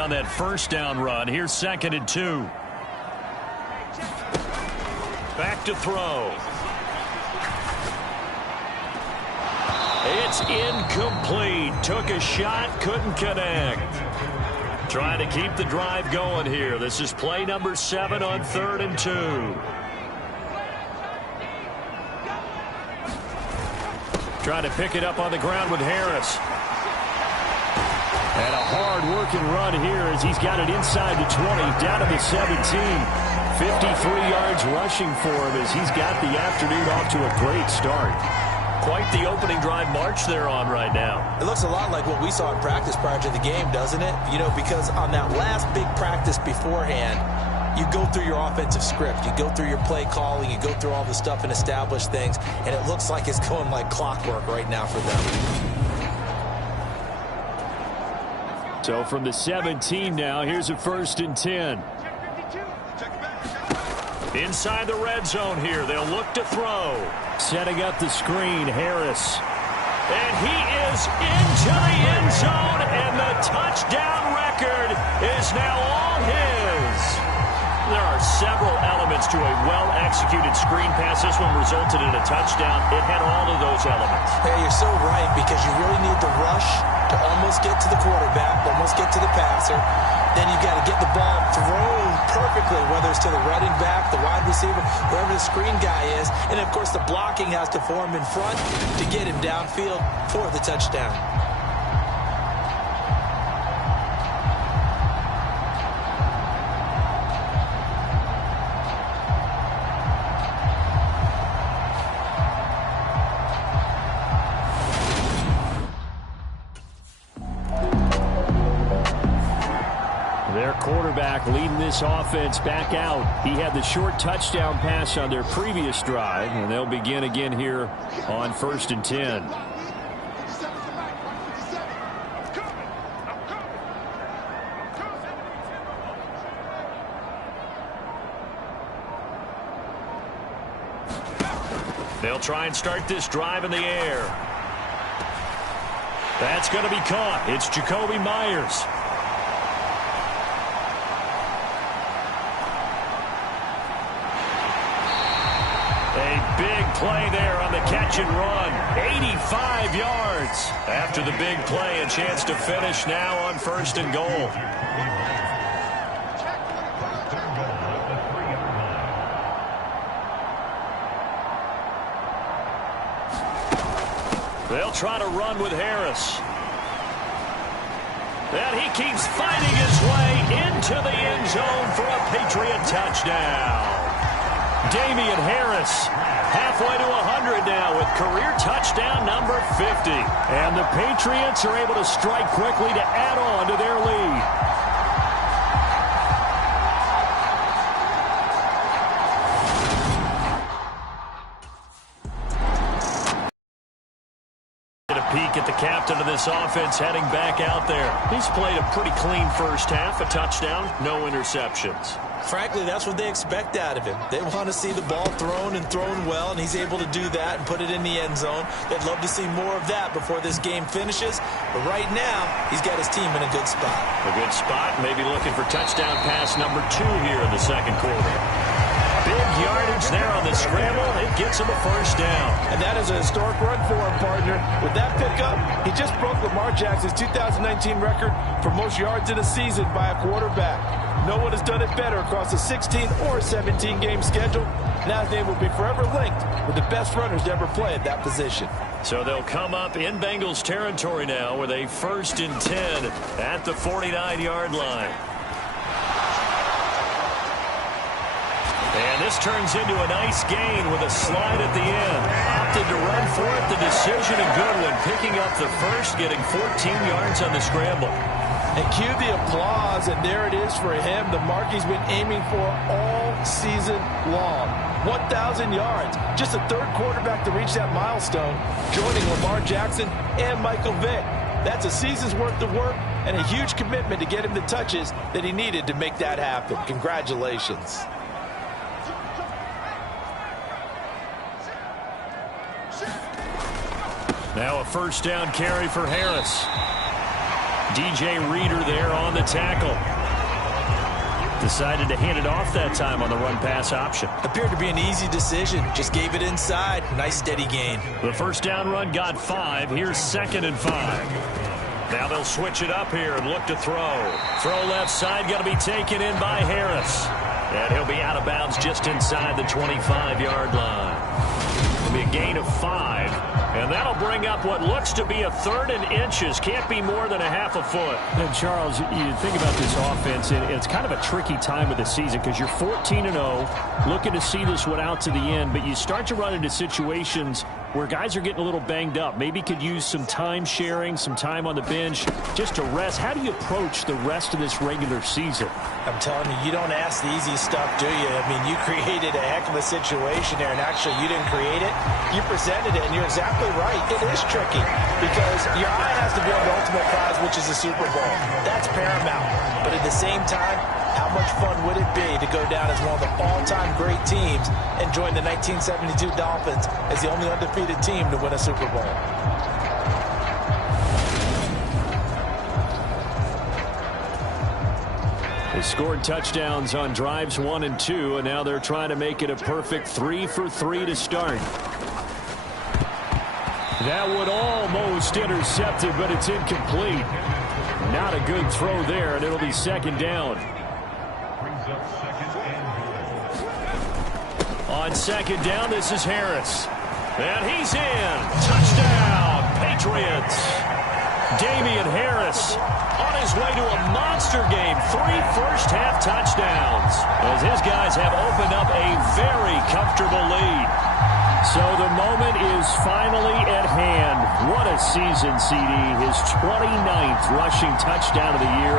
on that first down run. Here's 2nd and 2. Back to throw. It's incomplete. Took a shot, couldn't connect. Trying to keep the drive going here. This is play number 7 on 3rd and 2. Trying to pick it up on the ground with Harris. And a hard-working run here as he's got it inside the 20, down to the 17. 53 yards rushing for him as he's got the afternoon off to a great start. Quite the opening drive march they're on right now. It looks a lot like what we saw in practice prior to the game, doesn't it? You know, because on that last big practice beforehand, you go through your offensive script. You go through your play calling. You go through all the stuff and establish things. And it looks like it's going like clockwork right now for them. So from the 17 now, here's a 1st and 10. Inside the red zone here. They'll look to throw. Setting up the screen, Harris. And he is into the end zone, and the touchdown record is now all his. There are several elements to a well-executed screen pass. This one resulted in a touchdown. It had all of those elements. Hey, you're so right, because you really need the rush to almost get to the quarterback, almost get to the passer. Then you've got to get the ball thrown perfectly, whether it's to the running back, the wide receiver, wherever the screen guy is. And, of course, the blocking has to form in front to get him downfield for the touchdown. Quarterback leading this offense back out. He had the short touchdown pass on their previous drive, and they'll begin again here on 1st and 10. They'll try and start this drive in the air. That's going to be caught. It's Jacoby Myers. Big play there on the catch and run. 85 yards. After the big play, a chance to finish now on 1st and goal. They'll try to run with Harris. And he keeps fighting his way into the end zone for a Patriot touchdown. Damian Harris, halfway to 100 now with career touchdown number 50. And the Patriots are able to strike quickly to add on to their lead. A peek at the captain of this offense heading back out there. He's played a pretty clean first half, a touchdown, no interceptions. Frankly, that's what they expect out of him. They want to see the ball thrown and thrown well, and he's able to do that and put it in the end zone. They'd love to see more of that before this game finishes. But right now, he's got his team in a good spot. A good spot, maybe looking for touchdown pass number 2 here in the 2nd quarter. Big yardage there on the scramble. It gets him a 1st down. And that is a historic run for him, partner. With that pickup, he just broke Lamar Jackson's 2019 record for most yards in a season by a quarterback. No one has done it better across a 16 or 17-game schedule. Now his name will be forever linked with the best runners to ever play at that position. So they'll come up in Bengals territory now with a 1st and 10 at the 49-yard line. And this turns into a nice gain with a slide at the end. Opted to run for it. The decision a good one. Picking up the first, getting 14 yards on the scramble. And cue the applause, and there it is for him. The mark he's been aiming for all season long. 1,000 yards. Just the 3rd quarterback to reach that milestone, joining Lamar Jackson and Michael Vick. That's a season's worth of work and a huge commitment to get him the touches that he needed to make that happen. Congratulations. Now a 1st down carry for Harris. DJ Reader there on the tackle. Decided to hand it off that time on the run-pass option. Appeared to be an easy decision. Just gave it inside. Nice steady gain. The first down run got 5. Here's 2nd and 5. Now they'll switch it up here and look to throw. Throw left side, going to be taken in by Harris. And he'll be out of bounds just inside the 25-yard line. It'll be a gain of 5. And that'll bring up what looks to be a 3rd and inches. Can't be more than a half a foot. And Charles, you think about this offense, and it's kind of a tricky time of the season because you're 14-0, looking to see this one out to the end, but you start to run into situations where guys are getting a little banged up. Maybe could use some time sharing, some time on the bench just to rest. How do you approach the rest of this regular season? I'm telling you, you don't ask the easy stuff, do you? I mean, you created a heck of a situation there, and actually you didn't create it. You presented it, and you're exactly right. It is tricky because your eye has to be on the ultimate prize, which is the Super Bowl. That's paramount. But at the same time, how much fun would it be to go down as one of the all-time great teams and join the 1972 Dolphins as the only undefeated team to win a Super Bowl? They scored touchdowns on drives 1 and 2, and now they're trying to make it a perfect 3 for 3 to start. That would almost intercepted, but it's incomplete. Not a good throw there, and it'll be 2nd down. On 2nd down, this is Harris. And he's in. Touchdown, Patriots. Damian Harris on his way to a monster game. 3 first-half touchdowns as his guys have opened up a very comfortable lead. So the moment is finally at hand. What a season, CD. His 29th rushing touchdown of the year.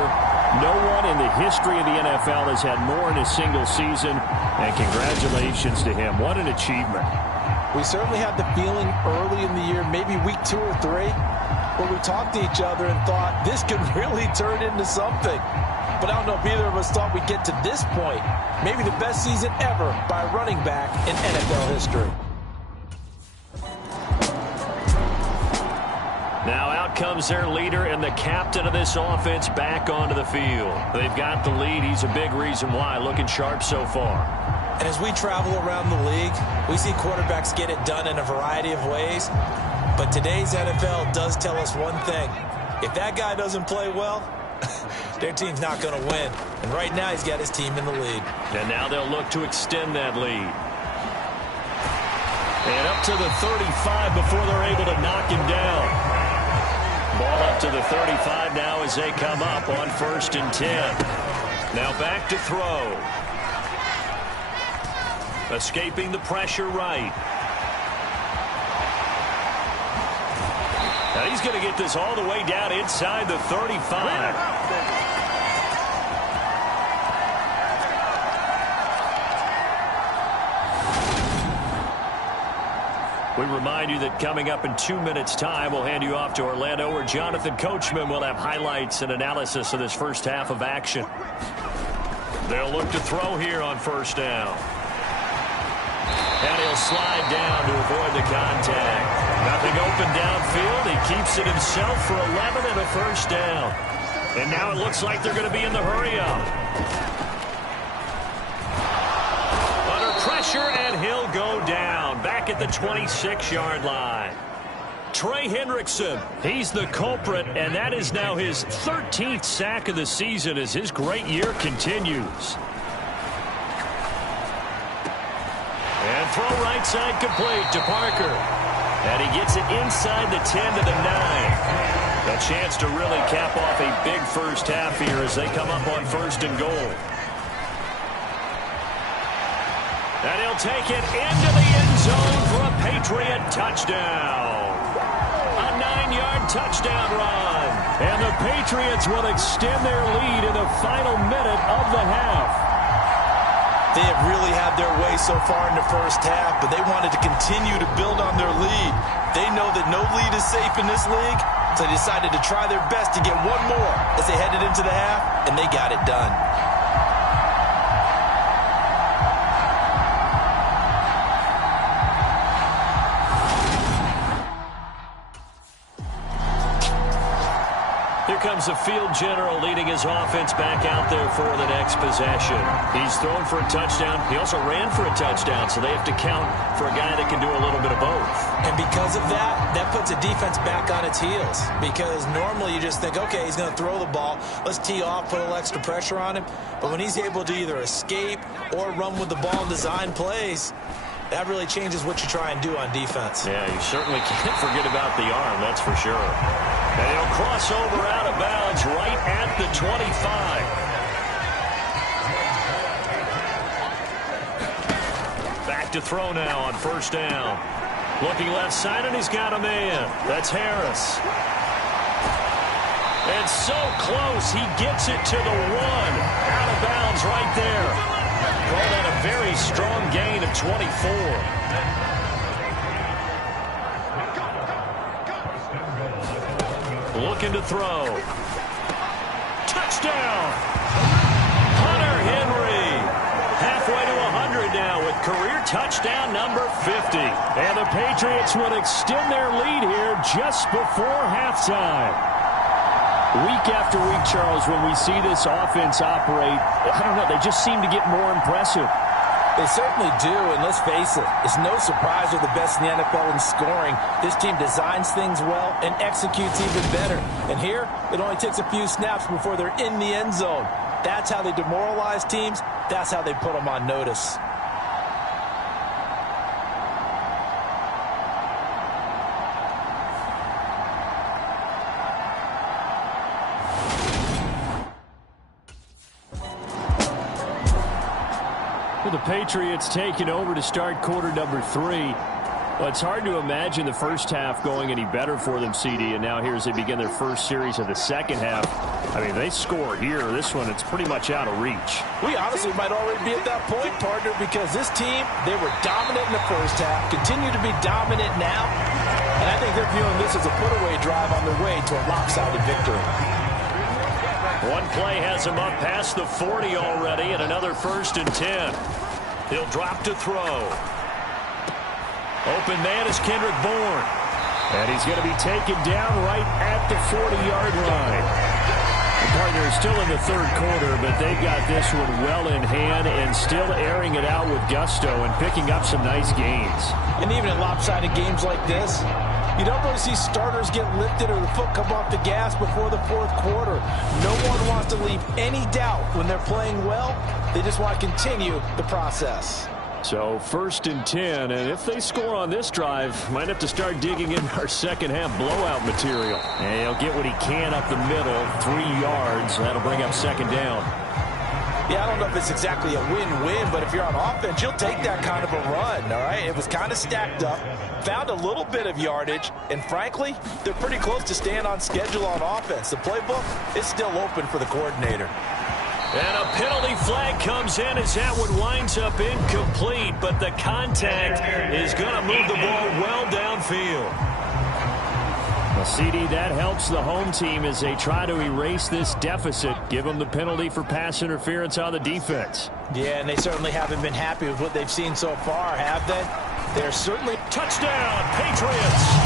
No one in the history of the NFL has had more in a single season, and congratulations to him. What an achievement. We certainly had the feeling early in the year, maybe week 2 or 3, where we talked to each other and thought this could really turn into something. But I don't know if either of us thought we'd get to this point. Maybe the best season ever by a running back in NFL history. Now out comes their leader and the captain of this offense back onto the field. They've got the lead. He's a big reason why. Looking sharp so far. And as we travel around the league, we see quarterbacks get it done in a variety of ways. But today's NFL does tell us one thing. If that guy doesn't play well, their team's not going to win. And right now he's got his team in the lead. And now they'll look to extend that lead. And up to the 35 before they're able to knock him down. Ball up to the 35 now as they come up on 1st and 10. Now back to throw. Escaping the pressure right. Now he's going to get this all the way down inside the 35. We remind you that coming up in 2 minutes' time, we'll hand you off to Orlando, where Jonathan Coachman will have highlights and analysis of this first half of action. They'll look to throw here on 1st down. And he'll slide down to avoid the contact. Nothing open downfield. He keeps it himself for 11 and a 1st down. And now it looks like they're going to be in the hurry-up. Under pressure, and he'll go down. Back at the 26-yard line. Trey Hendrickson, he's the culprit, and that is now his 13th sack of the season as his great year continues. And throw right side complete to Parker. And he gets it inside the 10 to the 9. A chance to really cap off a big first half here as they come up on 1st and goal. And he'll take it into the end zone for a Patriot touchdown. A 9-yard touchdown run. And the Patriots will extend their lead in the final minute of the half. They have really had their way so far in the first half, but they wanted to continue to build on their lead. They know that no lead is safe in this league, so they decided to try their best to get one more as they headed into the half, and they got it done. comes the field general leading his offense back out there for the next possession. He's thrown for a touchdown. He also ran for a touchdown, so they have to count for a guy that can do a little bit of both. And because of that, that puts a defense back on its heels. Because normally you just think, okay, he's going to throw the ball. Let's tee off, put a little extra pressure on him. But when he's able to either escape or run with the ball and design plays, that really changes what you try and do on defense. Yeah, you certainly can't forget about the arm, that's for sure. And he'll cross over out of bounds right at the 25. Back to throw now on first down. Looking left side, and he's got a man. That's Harris. And so close, he gets it to the 1. Out of bounds right there. Called that a very strong gain of 24. Looking to throw. Touchdown! Hunter Henry. Halfway to 100 now with career touchdown number 50. And the Patriots would extend their lead here just before halftime. Week after week, Charles, when we see this offense operate, I don't know, they just seem to get more impressive. They certainly do, and let's face it, it's no surprise they're the best in the NFL in scoring. This team designs things well and executes even better. And here, it only takes a few snaps before they're in the end zone. That's how they demoralize teams. That's how they put them on notice. The Patriots taking over to start quarter number 3. Well, it's hard to imagine the first half going any better for them, CD, and now here as they begin their first series of the second half. I mean, they score here. This one, it's pretty much out of reach. We honestly might already be at that point, partner, because this team, they were dominant in the first half, continue to be dominant now, and I think they're viewing this as a put-away drive on their way to a lopsided victory. One play has him up past the 40 already, and another 1st and 10. He'll drop to throw. Open man is Kendrick Bourne. And he's going to be taken down right at the 40-yard line. The partner is still in the third quarter, but they've got this one well in hand and still airing it out with gusto and picking up some nice gains. And even in lopsided games like this, you don't really see starters get lifted or the foot come off the gas before the fourth quarter. No one wants to leave any doubt when they're playing well. They just want to continue the process. So 1st and 10, and if they score on this drive, might have to start digging in our second half blowout material. And he'll get what he can up the middle, 3 yards. That'll bring up second down. Yeah, I don't know if it's exactly a win-win, but if you're on offense, you'll take that kind of a run, all right? It was kind of stacked up, found a little bit of yardage, and frankly, they're pretty close to staying on schedule on offense. The playbook is still open for the coordinator. And a penalty flag comes in as that one winds up incomplete, but the contact is going to move the ball well downfield. Well, CD, that helps the home team as they try to erase this deficit, give them the penalty for pass interference on the defense. Yeah, and they certainly haven't been happy with what they've seen so far, have they? They're certainly... Touchdown, Patriots!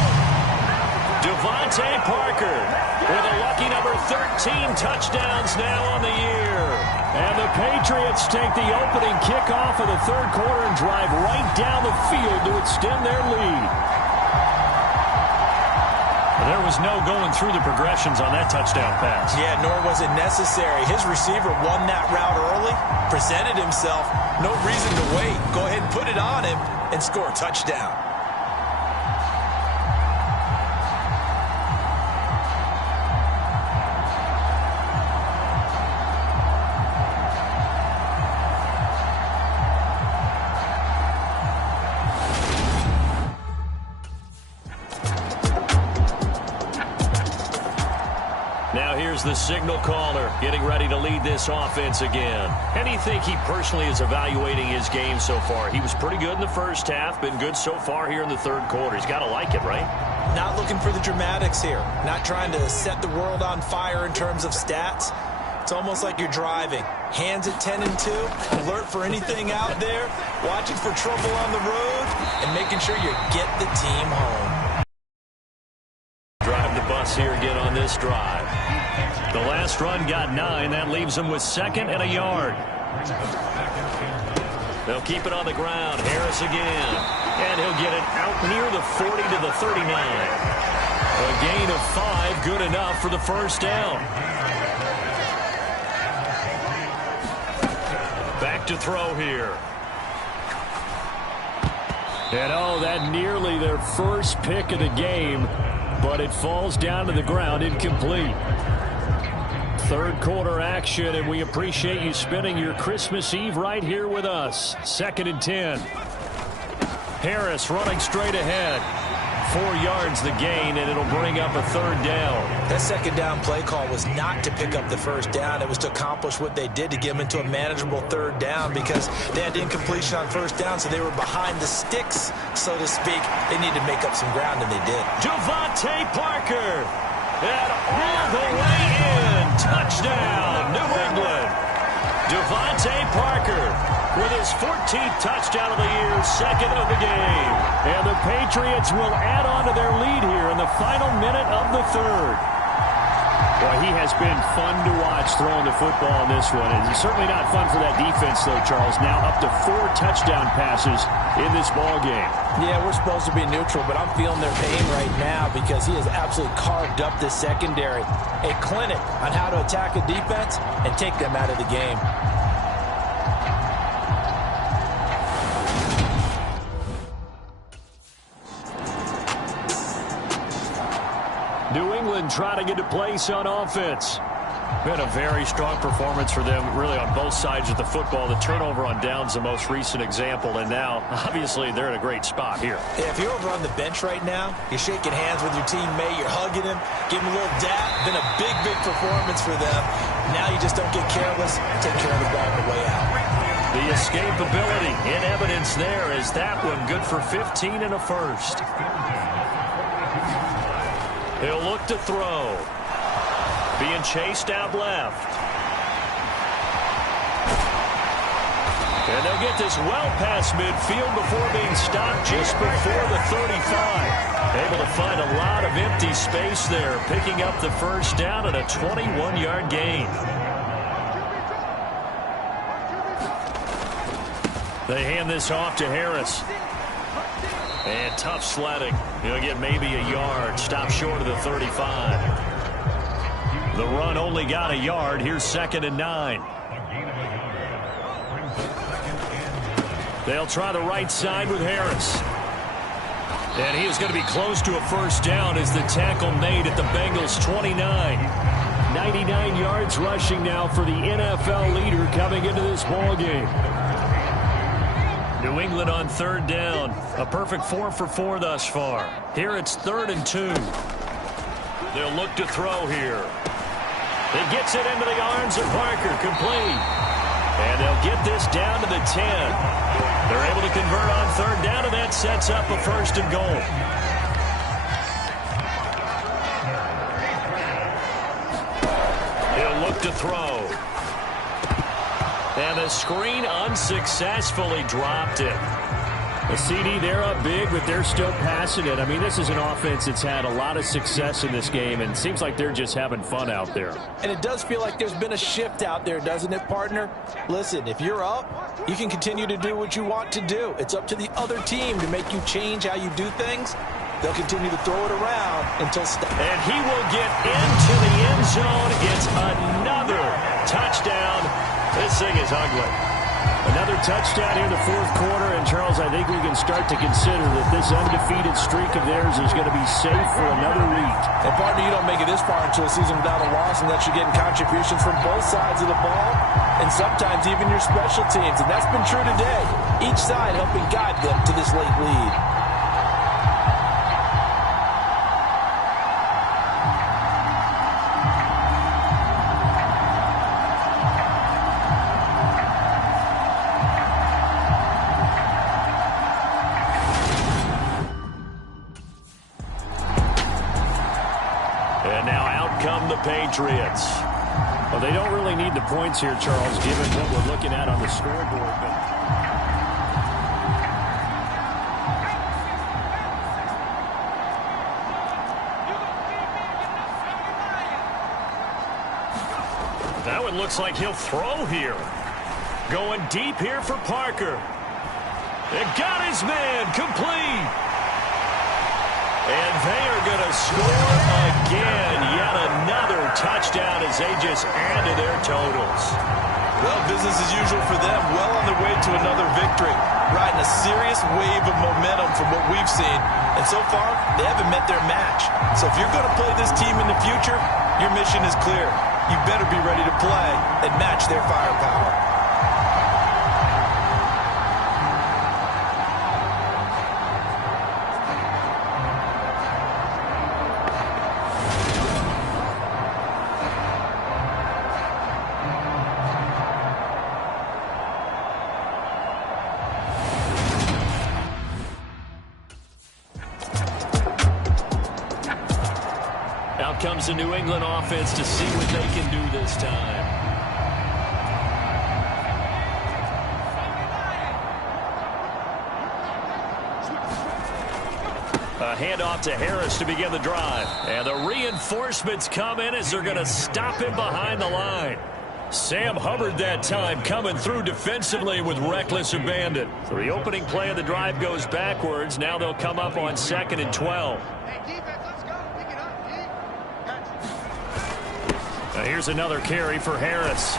Devontae Parker with a lucky number 13 touchdowns now on the year. And the Patriots take the opening kickoff of the third quarter and drive right down the field to extend their lead. There was no going through the progressions on that touchdown pass. Yeah, nor was it necessary. His receiver won that route early, presented himself, no reason to wait. Go ahead and put it on him and score a touchdown. The signal caller getting ready to lead this offense again. And you think he personally is evaluating his game so far? He was pretty good in the first half, been good so far here in the third quarter. He's got to like it, right? Not looking for the dramatics here. Not trying to set the world on fire in terms of stats. It's almost like you're driving. Hands at 10 and 2, alert for anything out there, watching for trouble on the road, and making sure you get the team home. Drive the bus here, get on this drive. The last run got 9. That leaves him with 2nd and a yard. They'll keep it on the ground. Harris again. And he'll get it out near the 40 to the 39. A gain of 5, good enough for the first down. Back to throw here. And oh, that nearly their first pick of the game, but it falls down to the ground incomplete. Third quarter action, and we appreciate you spending your Christmas Eve right here with us. 2nd and 10. Harris running straight ahead. 4 yards the gain, and it'll bring up a 3rd down. That 2nd down play call was not to pick up the 1st down. It was to accomplish what they did, to get them into a manageable 3rd down, because they had incompletion on 1st down, so they were behind the sticks, so to speak. They needed to make up some ground, and they did. Devontae Parker. And all the way in. Touchdown, New England. Devontae Parker with his 14th touchdown of the year, 2nd of the game. And the Patriots will add on to their lead here in the final minute of the 3rd. Boy, he has been fun to watch throwing the football in this one. And it's certainly not fun for that defense, though, Charles. Now up to 4 touchdown passes in this ball game. Yeah, we're supposed to be neutral, but I'm feeling their pain right now because he has absolutely carved up this secondary. A clinic on how to attack a defense and take them out of the game. New England trying to get a place on offense. Been a very strong performance for them, really, on both sides of the football. The turnover on downs, the most recent example, and now, obviously, they're in a great spot here. Yeah, if you're over on the bench right now, you're shaking hands with your teammate, you're hugging him, giving him a little dap. Been a big, big performance for them. Now you just don't get careless, take care of the ball on the way out. The escapability in evidence there is that one good for 15 and a 1st. He'll look to throw. Being chased out left. And they'll get this well past midfield before being stopped just before the 35. Able to find a lot of empty space there, picking up the first down and a 21-yard gain. They hand this off to Harris. And tough sledding. He'll get maybe a yard. Stop short of the 35. The run only got a yard. Here's 2nd and 9. They'll try the right side with Harris. And he is going to be close to a first down as the tackle made at the Bengals' 29. 99 yards rushing now for the NFL leader coming into this ball game. New England on 3rd down. A perfect 4 for 4 thus far. Here it's 3rd and 2. They'll look to throw here. It gets it into the arms of Parker, complete. And they'll get this down to the 10. They're able to convert on 3rd down, and that sets up a 1st and goal. He'll look to throw. And the screen unsuccessfully dropped it. A CD, they're up big, but they're still passing it. I mean, this is an offense that's had a lot of success in this game, and it seems like they're just having fun out there. And it does feel like there's been a shift out there, doesn't it, partner? Listen, if you're up, you can continue to do what you want to do. It's up to the other team to make you change how you do things. They'll continue to throw it around until... And he will get into the end zone. It's another touchdown. This thing is ugly. Another touchdown here in the 4th quarter. And, Charles, I think we can start to consider that this undefeated streak of theirs is going to be safe for another week. And, partner, you don't make it this far into a season without a loss unless you're getting contributions from both sides of the ball and sometimes even your special teams. And that's been true today. Each side helping guide them to this late lead. Patriots. Well, they don't really need the points here, Charles, given what we're looking at on the scoreboard. But looks like he'll throw here. Going deep here for Parker. It got his man complete. And they are going to score again. Yet another touchdown as they just add to their totals. Well, business as usual for them. Well on their way to another victory. Riding a serious wave of momentum from what we've seen. And so far, they haven't met their match. So if you're going to play this team in the future, your mission is clear. You better be ready to play and match their firepower. Out comes the New England offense to see what they can do this time. A handoff to Harris to begin the drive. And the reinforcements come in as they're going to stop him behind the line. Sam Hubbard that time coming through defensively with reckless abandon. So the opening play of the drive goes backwards. Now they'll come up on 2nd and 12. Now here's another carry for Harris.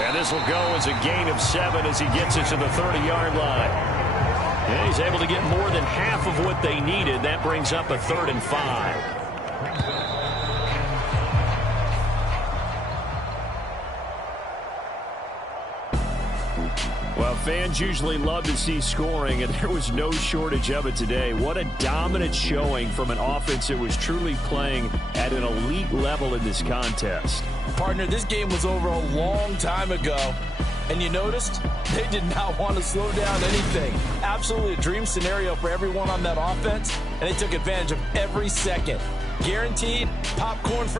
And this will go as a gain of 7 as he gets it to the 30-yard line. And he's able to get more than half of what they needed. That brings up a 3rd and 5. Well, fans usually love to see scoring, and there was no shortage of it today. What a dominant showing from an offense that was truly playing at an elite level in this contest. Partner, this game was over a long time ago, and you noticed they did not want to slow down anything. Absolutely a dream scenario for everyone on that offense, and they took advantage of every second. Guaranteed popcorn for